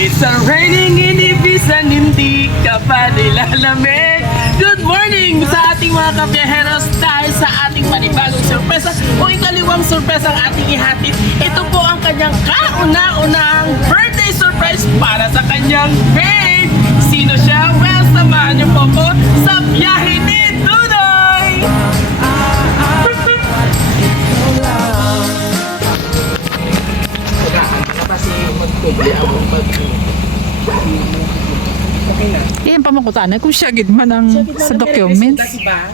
It's a raining in Ibisan, hindi ka pa nilalamig. Good morning sa ating mga kabiyaheros dahil sa ating panibagong sorpresa o ikaliwang sorpresa ang ating ihatid. Ito po ang kanyang kauna-unang birthday surprise para sa kanyang babe. Sino siya? Well, samahan niyo po ko sa biyahe ni Dudoy! Kasi magtubli ako okay na. Yan pa makutaan kung siya gid man ang sa documents. Diba?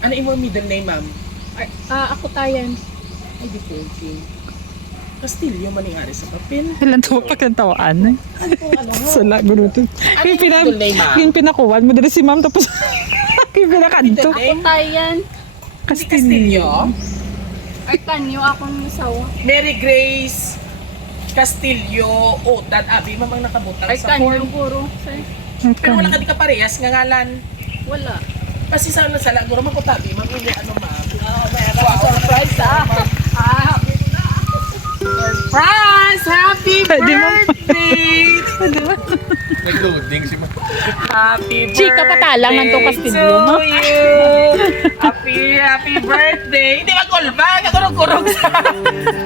Ano yung middle name, ma'am? Ako tayan. Ay, di thinking. Castillo maningari sa papel. Ilan to pagkantawaan eh. Ano po, ano? Sala guro to. Ano yung middle name, ma'am? Yung pinakuwan mo diri si ma'am tapos yung pinakanto. Middle name? Tayan. Kasi Castillo. Ay, kanyo akong nasawa. Mary Grace Castillo. Oh, dad abi, mamang nakabutang Ay, sa kanyo form. puro. Sir. Pero wala ka di ka parehas, nga ngalan. Wala. Kasi sa sala, guro makutabi, ma'am, hindi ano, ma'am. Wow, surprise, Surprise! Happy Di mo- birthday! Nag-loading si Ma. Happy birthday Chika, patalang ang to Castillo, to no? you! Happy birthday! Hindi magkulbag! Kurog-kurog sa...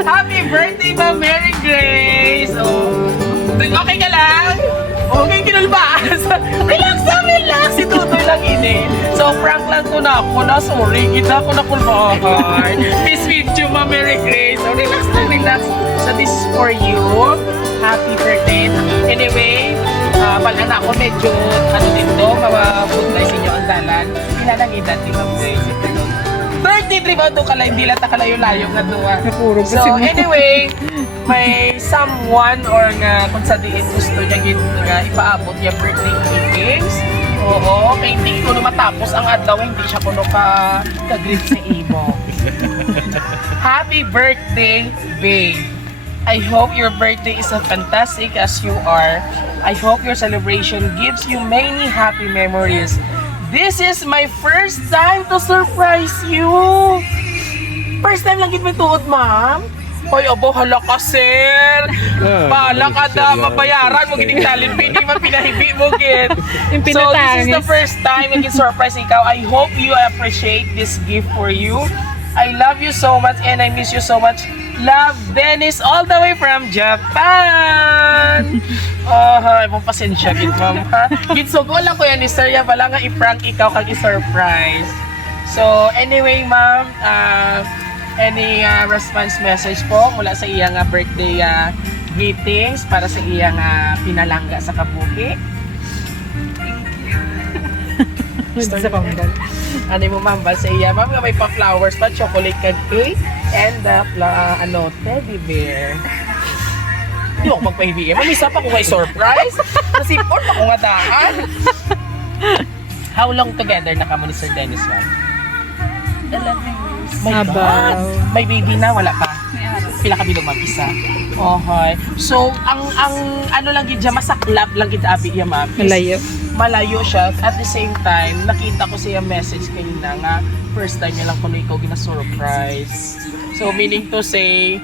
Happy birthday, Ma'am Mary Grace! Oh. Okay ka lang? Okay, kinulbas! Relax! Si Tutoy lang ini. So, prank lang to na ako na. Sorry, kita ako na kulbahan. Miss with you, Ma'am Mary Grace. So, relax. So, this is for you. Happy birthday. Anyway, pala na ako medyo, dito, mababutay sa inyo ang dalan. Pinanang edad ni Ma'am Grace. 33 ba ito kala, hindi lang takalayo-layo nga doon. Napuro So, kasi mo. anyway, may someone or nga kung sa diin gusto niya nga ipaabot niya birthday greetings. Oo, kaya hindi ko na matapos ang adlaw, hindi siya kuno ka-greet sa imo. Happy birthday, babe. I hope your birthday is as fantastic as you are. I hope your celebration gives you many happy memories. This is my first time to surprise you. First time lang gid may tuod, ma'am. Hoy, abo, hala ka, sir. Bahala ka na, mabayaran mo gining talent pini, mapinahibi mo gid. Yung So, this is the pinatangis. first time I can surprise ikaw. I hope you appreciate this gift for you. I love you so much and I miss you so much. Love, Dennis, all the way from Japan! Ay, mong pasensya, gid ma'am, ha? Gitsugo lang ko yan ni Sir, ya, wala nga i-prank ikaw kag i-surprise. So, anyway, ma'am, any response message po mula sa iyang birthday greetings para sa iyang pinalangga sa kabuki? Mr. Pambal. Ano mo mambal sa iya? Ma'am, may pa-flowers pa, chocolate kag cake, and teddy bear. Hindi ako magpahibiin. Ma'am, isa pa ko kay surprise. Nasipon pa ko nga daan. How long together na kamo ni Sir Dennis, ma'am? 11 years. My Abaw. God! May baby na, wala pa. Pila ka bilog, ma'am? Isa. Okay. So, ang ano lang gid siya, masaklap lang gid abi iya, ma'am. is Malayo. Malayo siya. At the same time, nakita ko siya message kanina nga first time niya lang kuno ikaw gina-surprise. So, meaning to say,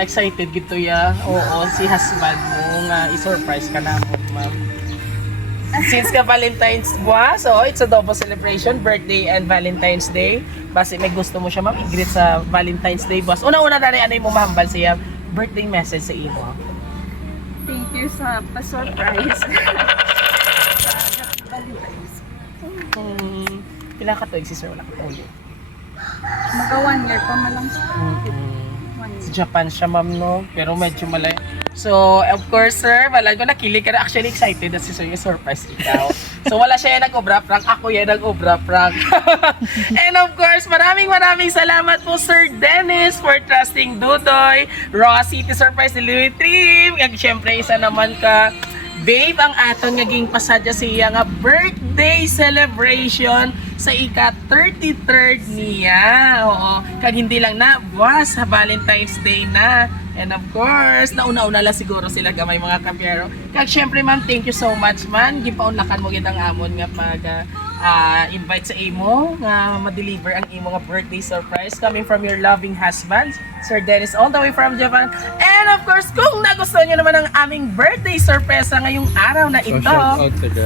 excited gito ya. Oo, si husband mo nga i-surprise ka na mo, ma'am. Since ka Valentine's buwan, so it's a double celebration, birthday and Valentine's Day. Basta may gusto mo siya, ma'am, i-greet sa Valentine's Day, boss. Una-una na rin, ano yung mahambal siya? Birthday message sa imo. Thank you sa pa-surprise. Valentine's. Pila ka tuig si Sir, wala ka tuig. Mga 1 year pa man lang siya. 1 Sa year. Japan siya, ma'am, no? Pero medyo malayo. So, of course, sir, wala ko nakilig ka na. Actually, excited na si Sir yung surprise ikaw. So, wala siya yung nag-obra prank. Ako yung nag-obra prank. And of course, maraming salamat po, Sir Dennis, for trusting Dudoy, Raw City Surprise Delivery Team. At syempre, isa naman ka, babe, ang atong naging pasadya siya nga birthday celebration sa ika-33rd niya. Oo. Kag hindi lang na, was, Valentine's Day na. And of course, nauna-una lang siguro sila gamay mga kapyero. Kag syempre, ma'am, thank you so much, man. Gipaunlakan mo gid ang amon nga pag invite sa imo nga ma-deliver ang imo nga birthday surprise coming from your loving husband, Sir Dennis, all the way from Japan. And of course, kung nagustuhan nyo naman ang aming birthday surprise ngayong araw na ito,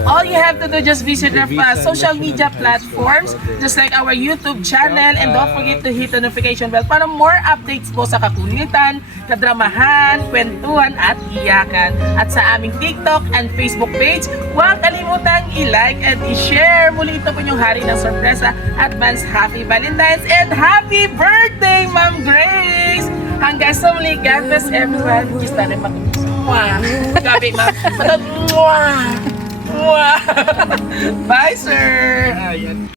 all you have to do just visit our social media platforms just like our YouTube channel, and don't forget to hit the notification bell para more updates po sa kakulitan, kadramahan, kwentuhan at iyakan. At sa aming TikTok and Facebook page, huwag kalimutang i-like and i-share. Muli ito po yung hari ng sorpresa. Advance Happy Valentine's and Happy Birthday, Ma'am Grace! Hanggang sa muli, God bless everyone. Kiss na rin Mwah! Gabi, ma'am. Mwah! Mwah! Bye, sir! Ayan.